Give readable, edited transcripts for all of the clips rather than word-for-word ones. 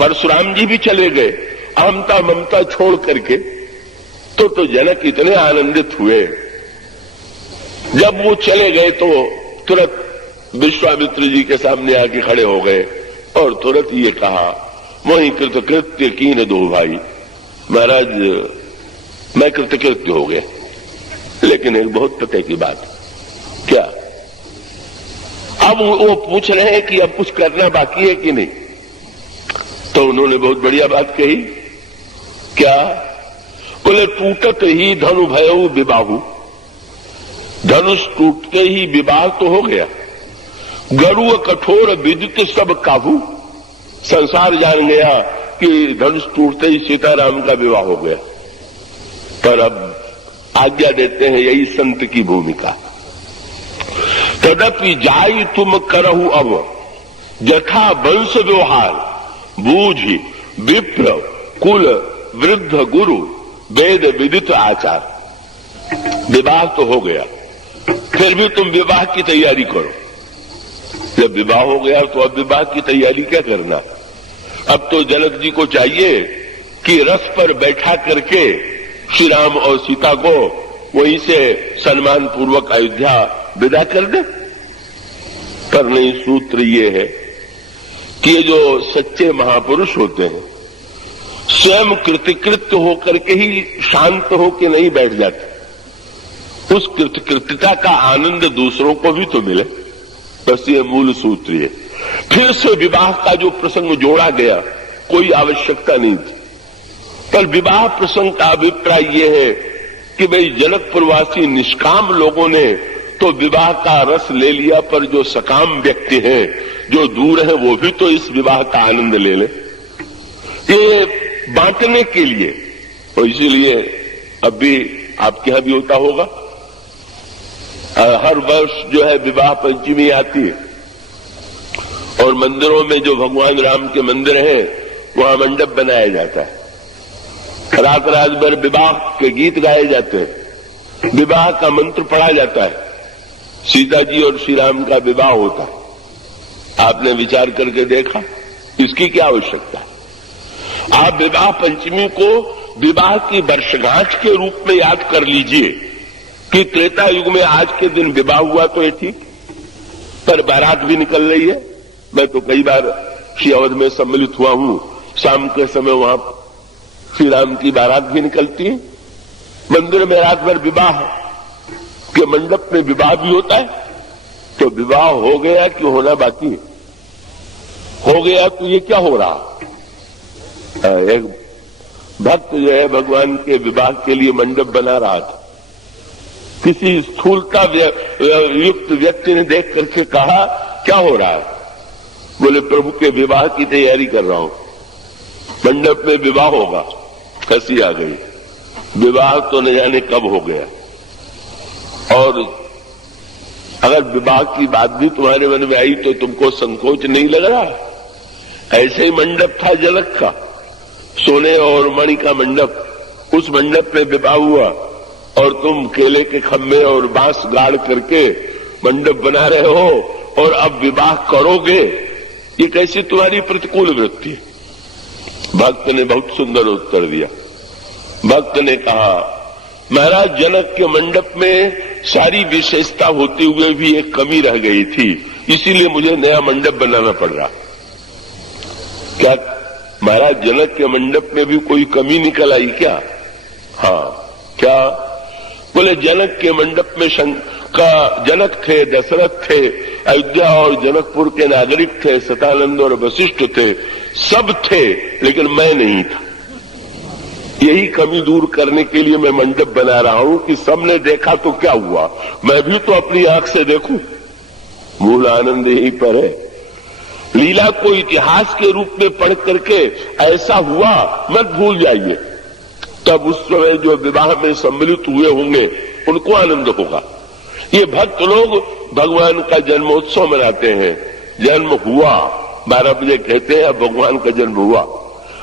परशुराम जी भी चले गए अहमता ममता छोड़ करके, तो जनक इतने आनंदित हुए। जब वो चले गए तो तुरंत विश्वामित्र जी के सामने आके खड़े हो गए और तुरंत ये कहा, वही कृतकृत्य कीन दो भाई, महाराज मैं कृतकृत्य हो गया, लेकिन एक बहुत पते की बात। क्या? अब वो पूछ रहे हैं कि अब कुछ करना बाकी है कि नहीं। तो उन्होंने बहुत बढ़िया बात कही। क्या? बोले टूटत ही धनु भयउ विबाहु, धनुष टूटते ही विवाह तो हो गया। गरुड़ कठोर विद्युत सब काबू, संसार जान गया कि धनुष टूटते ही सीताराम का विवाह हो गया। पर अब आज्ञा देते हैं यही संत की भूमिका। तदपि जाई तुम करहु अब, जथा वंश व्यवहार, बूझी विप्र कुल वृद्ध गुरु, वेद विदित आचार। विवाह तो हो गया, फिर भी तुम विवाह की तैयारी करो। जब विवाह हो गया तो अब विवाह की तैयारी क्या करना। अब तो जनक जी को चाहिए कि रथ पर बैठा करके श्री राम और सीता को वहीं से सम्मान पूर्वक अयोध्या विदा कर दे। पर नहीं, सूत्र ये है कि ये जो सच्चे महापुरुष होते हैं स्वयं कृतकृत्य होकर के ही शांत होकर नहीं बैठ जाते, उस कृतकृत्यता का आनंद दूसरों को भी तो मिले। बस ये मूल सूत्र है। फिर से विवाह का जो प्रसंग जोड़ा गया, कोई आवश्यकता नहीं थी। पर विवाह प्रसंग का अभिप्राय यह है कि भाई जनकपुरवासी निष्काम लोगों ने तो विवाह का रस ले लिया, पर जो सकाम व्यक्ति हैं, जो दूर हैं, वो भी तो इस विवाह का आनंद ले लें। ये बांटने के लिए, और इसीलिए अब भी आपके यहां भी होता होगा, हर वर्ष जो है विवाह पंचमी आती है और मंदिरों में जो भगवान राम के मंदिर हैं वहां मंडप बनाया जाता है। रात रात भर विवाह के गीत गाए जाते हैं, विवाह का मंत्र पढ़ा जाता है। सीता जी और श्री राम का विवाह होता है। आपने विचार करके देखा इसकी क्या आवश्यकता है। आप विवाह पंचमी को विवाह की वर्षगांठ के रूप में याद कर लीजिए कि त्रेता युग में आज के दिन विवाह हुआ तो ये ठीक, पर बारात भी निकल रही है। मैं तो कई बार श्री अवध में सम्मिलित हुआ हूं, शाम के समय वहां श्री राम की बारात भी निकलती है। मंदिर में रात भर विवाह के मंडप में विवाह भी होता है। तो विवाह हो गया कि होना बाकी है? हो गया तो ये क्या हो रहा। एक भक्त जो है भगवान के विवाह के लिए मंडप बना रहा था। किसी स्थूलता युक्त व्यक्ति ने देख करके कहा, क्या हो रहा है? बोले प्रभु के विवाह की तैयारी कर रहा हूं, मंडप में विवाह होगा। हंसी आ गई। विवाह तो न जाने कब हो गया। और अगर विवाह की बात भी तुम्हारे मन में आई तो तुमको संकोच नहीं लग रहा? ऐसे ही मंडप था जनक का, सोने और मणि का मंडप। उस मंडप में विवाह हुआ और तुम केले के खम्भे और बांस गाड़ करके मंडप बना रहे हो और अब विवाह करोगे। ये कैसी तुम्हारी प्रतिकूल वृत्ति है? भक्त ने बहुत सुंदर उत्तर दिया। भक्त ने कहा, महाराज जनक के मंडप में सारी विशेषता होते हुए भी एक कमी रह गई थी, इसीलिए मुझे नया मंडप बनाना पड़ रहा। क्या महाराज जनक के मंडप में भी कोई कमी निकल आई क्या? हाँ। क्या? बोले जनक के मंडप में जनक थे, दशरथ थे, अयोध्या और जनकपुर के नागरिक थे, सतानंद और वशिष्ठ थे, सब थे, लेकिन मैं नहीं था। यही कमी दूर करने के लिए मैं मंडप बना रहा हूं कि सबने देखा तो क्या हुआ, मैं भी तो अपनी आंख से देखूं। मूल आनंद यहीं पर है। लीला को इतिहास के रूप में पढ़ करके ऐसा हुआ मत भूल जाइए। तब उस समय जो विवाह में सम्मिलित हुए होंगे उनको आनंद होगा। ये भक्त लोग भगवान का जन्मोत्सव मनाते हैं। जन्म हुआ 12 बजे कहते हैं अब भगवान का जन्म हुआ।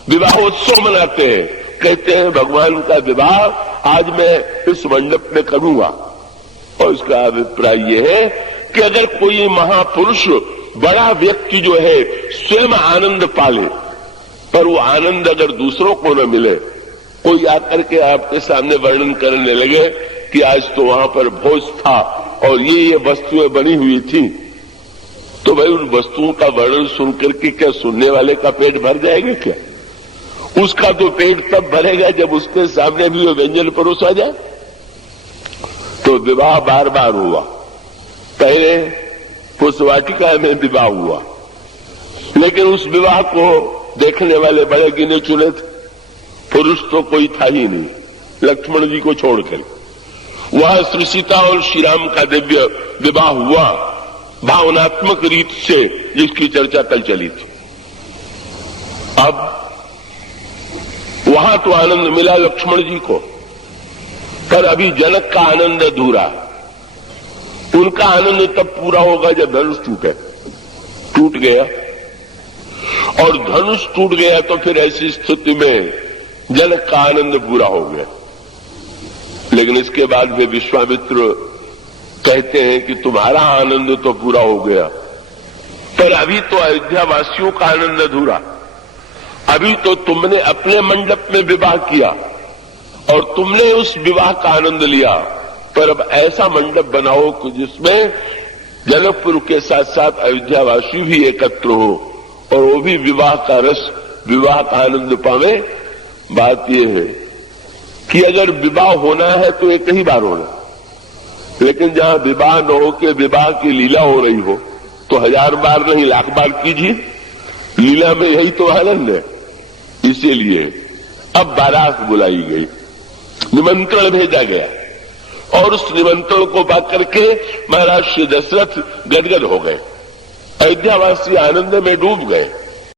विवाहोत्सव मनाते हैं, कहते हैं भगवान का विवाह आज मैं इस मंडप में करूंगा। और इसका अभिप्राय यह है कि अगर कोई महापुरुष बड़ा व्यक्ति जो है स्वयं आनंद पाले पर वो आनंद अगर दूसरों को न मिले, कोई आकर के आपके सामने वर्णन करने लगे कि आज तो वहां पर भोज था और ये वस्तुएं बनी हुई थी, तो भाई उन वस्तुओं का वर्णन सुनकर के क्या सुनने वाले का पेट भर जाएगा क्या? उसका तो पेट तब भरेगा जब उसके सामने भी वो व्यंजन परोसा जाए। तो विवाह बार बार हुआ। पहले पुष्पवाटिका में विवाह हुआ, लेकिन उस विवाह को देखने वाले बड़े गिने चुने थे, पुरुष तो कोई था ही नहीं, लक्ष्मण जी को छोड़कर। वहां श्री सीता और श्री राम का दिव्य विवाह हुआ, भावनात्मक रीत से, जिसकी चर्चा कल चली थी। अब वहां तो आनंद मिला लक्ष्मण जी को, पर अभी जनक का आनंद अधूरा। उनका आनंद तब पूरा होगा जब धनुष टूट गया, और धनुष टूट गया तो फिर ऐसी स्थिति में जनक का आनंद पूरा हो गया। लेकिन इसके बाद वे विश्वामित्र कहते हैं कि तुम्हारा आनंद तो पूरा हो गया, पर अभी तो अयोध्या वासियों का आनंद अधूरा। अभी तो तुमने अपने मंडप में विवाह किया और तुमने उस विवाह का आनंद लिया, पर अब ऐसा मंडप बनाओ कि जिसमें जनकपुर के साथ साथ अयोध्यावासी भी एकत्र हो और वो भी विवाह का रस, विवाह का आनंद पावे। बात यह है कि अगर विवाह होना है तो एक ही बार होना, लेकिन जहां विवाह न हो के विवाह की लीला हो रही हो तो 1000 बार नहीं, लाख बार कीजिए। लीला में यही तो आनंद है। इसीलिए अब बारात बुलाई गई, निमंत्रण भेजा गया, और उस निमंत्रण को पाकर के महाराज श्री दशरथ गदगद हो गए। अयोध्यावासी आनंद में डूब गए।